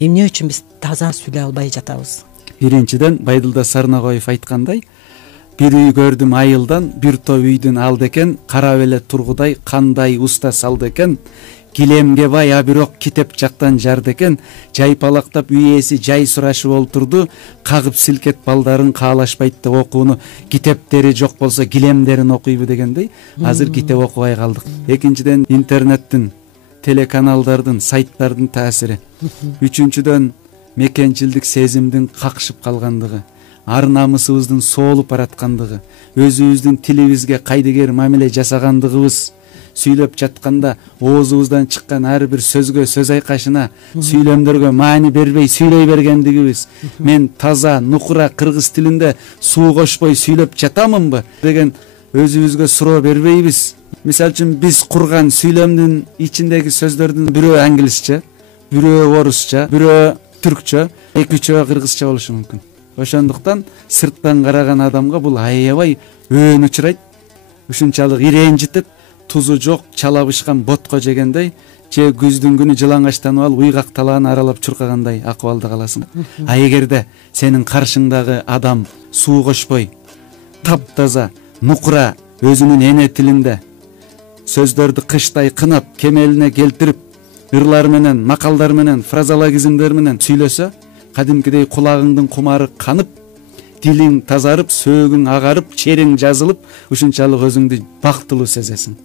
эмне үчүн биз таза сүйлөй албай жатабыз? Биринчиден Байдылда Сарнагоев айткандай, бир үй көрдүм айылдан, бир топ үйдүн алды экен, карап эле тургудай кандай уста салды экен, килемге бай, а бирок китеп жактан жарды экен, жайпалактап үй ээси жай сурашып олтурду, кагып силкет балдарын каалашпайт деп окууну, китептери жок болсо килемдерин окуйбу дегендей, азыр китеп окубай калдык. Экинчиден интернеттин, телеканалдардын, сайттардын таасири. Үчүнчүдөн мекенчилдик сезимдин какшып калгандыгы, ар намысыбыздын соолуп бараткандыгы, өзүбүздүн тилибизге кайдыгер мамиле жасагандыгыбыз, сүйлөп жатканда оозубуздан чыккан ар бир сөзгө, сөз айкашына, сүйлөмдөргө маани бербей сүйлөй бергендигибиз, мен таза, нукура кыргыз тилинде суу кошпой сүйлөп жатамынбы деген өзүбүзгө суроо бербейбиз. Мисалы үчүн биз курган сүйлөмдүн ичиндеги сөздөрдүн бирөө англисче, бирөө орусча, бирөө түркчө, эки-үчөө кыргызча болушу мүмкүн. Ошондуктан сырттан караган адамга бул аябай өөн учурайт, ушунчалык ирэнжитет, тузу жок, чала бышкан ботко жегендей, же күздүн күнү жылаңачтанып алып уйгак талааны аралап чуркагандай акыбалда каласың. А эгерде сенин каршыңдагы адам суу кошпой, таптаза, нукура, өзүнүн эне тилинде сөздөрдү кыштай кынап, кемелине келтирип, ырлар менен, макалдар менен, фразологизмдер менен сүйлөсө, кадимкидей кулагыңдын кумары канып, дилиң тазарып, сөөгүң агарып, чериң жазылып, ушунчалык өзүңдү бактылуу сезесиң.